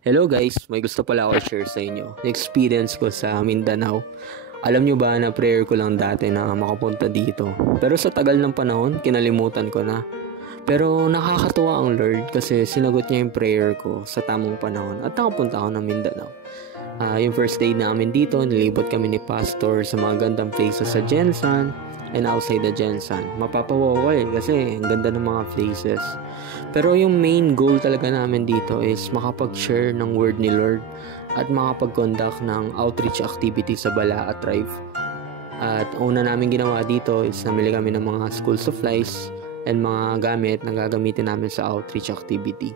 Hello guys, may gusto pala ako share sa inyo. Experience ko sa Mindanao. Alam nyo ba na prayer ko lang dati na makapunta dito. Pero sa tagal ng panahon, kinalimutan ko na. Pero nakakatuwa ang Lord kasi sinagot niya yung prayer ko sa tamang panahon at nakapunta ako ng Mindanao. Yung first day namin dito, nilibot kami ni Pastor sa mga gandang places sa Jensan and outside the Jensan. Mapapawaw ko kasi ang ganda ng mga places. Pero yung main goal talaga namin dito is makapag-share ng word ni Lord at makapag-conduct ng outreach activity sa Balaa Tribe. At una namin ginawa dito is namili kami ng mga school supplies and mga gamit na gagamitin namin sa outreach activity.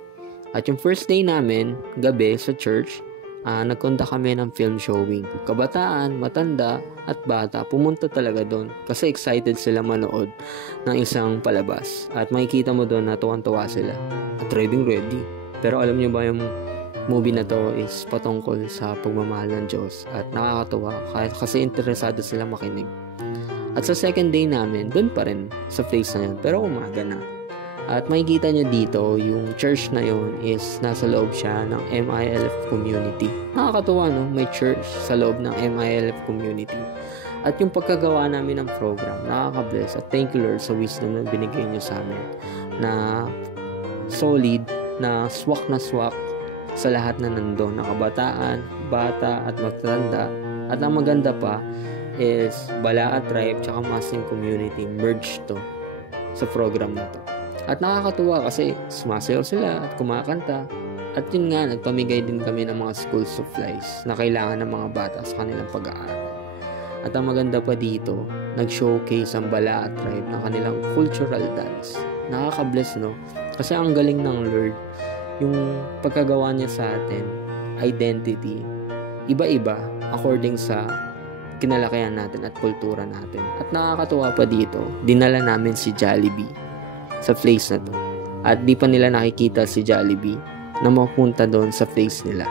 At yung first day namin, gabi sa church, nagkonda kami ng film showing. Kabataan, matanda, at bata pumunta talaga doon kasi excited sila manood ng isang palabas. At makikita mo doon na tuwan-tuwa sila at ready. Pero alam nyo ba yung movie na to is patungkol sa pagmamahal ng Diyos at nakakatuwa kasi interesado sila makinig. At sa second day namin, doon pa rin sa place na yun pero umaga na. At makikita nyo dito, yung church na yun is nasa loob siya ng MILF community. Nakakatuwa, no? May church sa loob ng MILF community. At yung pagkagawa namin ng program, nakaka-bless. At thank you Lord sa wisdom na binigay nyo sa amin. Na solid, na swak sa lahat na nandun. Na kabataan, bata, at matanda. At ang maganda pa is Balaa Tribe tsaka Muslim community merged to sa program na to. At nakakatuwa kasi sumasayaw sila at kumakanta. At yun nga, nagpamigay din kami ng mga school supplies na kailangan ng mga bata sa kanilang pag-aaral. At ang maganda pa dito, nag-showcase ang Balaa Tribe ng kanilang cultural dance. Nakaka-bless, no? Kasi ang galing ng Lord, yung pagkagawa niya sa atin, identity, iba-iba according sa kinalakihan natin at kultura natin. At nakakatuwa pa dito, dinala namin si Jollibee sa place na to. At di pa nila nakikita si Jollibee na mapunta doon sa place nila.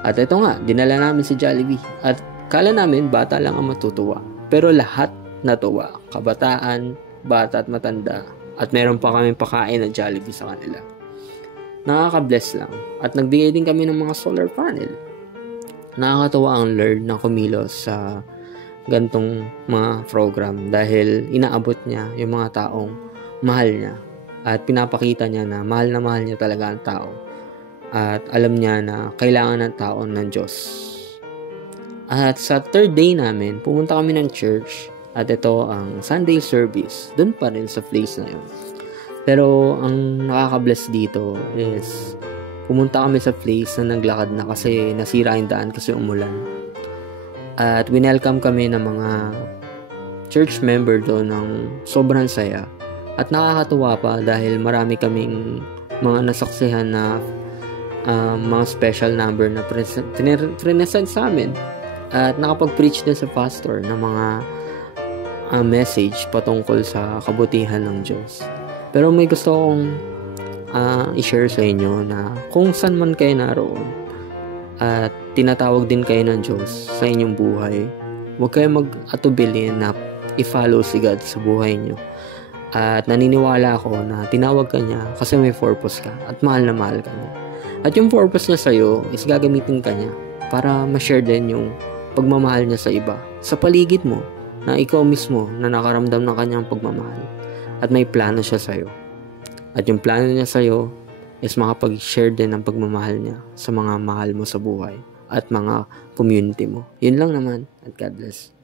At ito nga, dinala namin si Jollibee. At kala namin, bata lang ang matutuwa. Pero lahat natuwa. Kabataan, bata at matanda. At meron pa kami pakain na Jollibee sa kanila. Nakaka-bless lang. At nagbigay din kami ng mga solar panel. Nakakatuwa ang Lord na kumilos sa gantong mga program dahil inaabot niya yung mga taong mahal niya at pinapakita niya na mahal niya talaga ang tao at alam niya na kailangan ng tao ng Diyos. At sa third day namin, pumunta kami ng church at ito ang Sunday service doon pa rin sa place na yun. Pero ang nakaka-bless dito is pumunta kami sa place na naglakad na kasi nasira yung daan kasi umulan. At winelcome kami ng mga church member doon ng sobrang saya. At nakakatuwa pa dahil marami kaming mga nasaksihan na mga special number na present sa amin. At nakapag-preach din sa pastor ng mga message patungkol sa kabutihan ng Diyos. Pero may gusto akong i-share sa inyo na kung saan man kayo naroon at tinatawag din kayo ng Diyos sa inyong buhay, huwag kayong mag-atubili na i-follow si God sa buhay nyo. At naniniwala ako na tinawag ka niya kasi may purpose ka at mahal na mahal ka niya. At yung purpose niya sa'yo is gagamitin ka niya para ma-share din yung pagmamahal niya sa iba. Sa paligid mo na ikaw mismo na nakaramdam ng kanyang pagmamahal. At may plano siya sa'yo. At yung plano niya sa'yo is makapag-share din ng pagmamahal niya sa mga mahal mo sa buhay at mga community mo. Yun lang naman at God bless.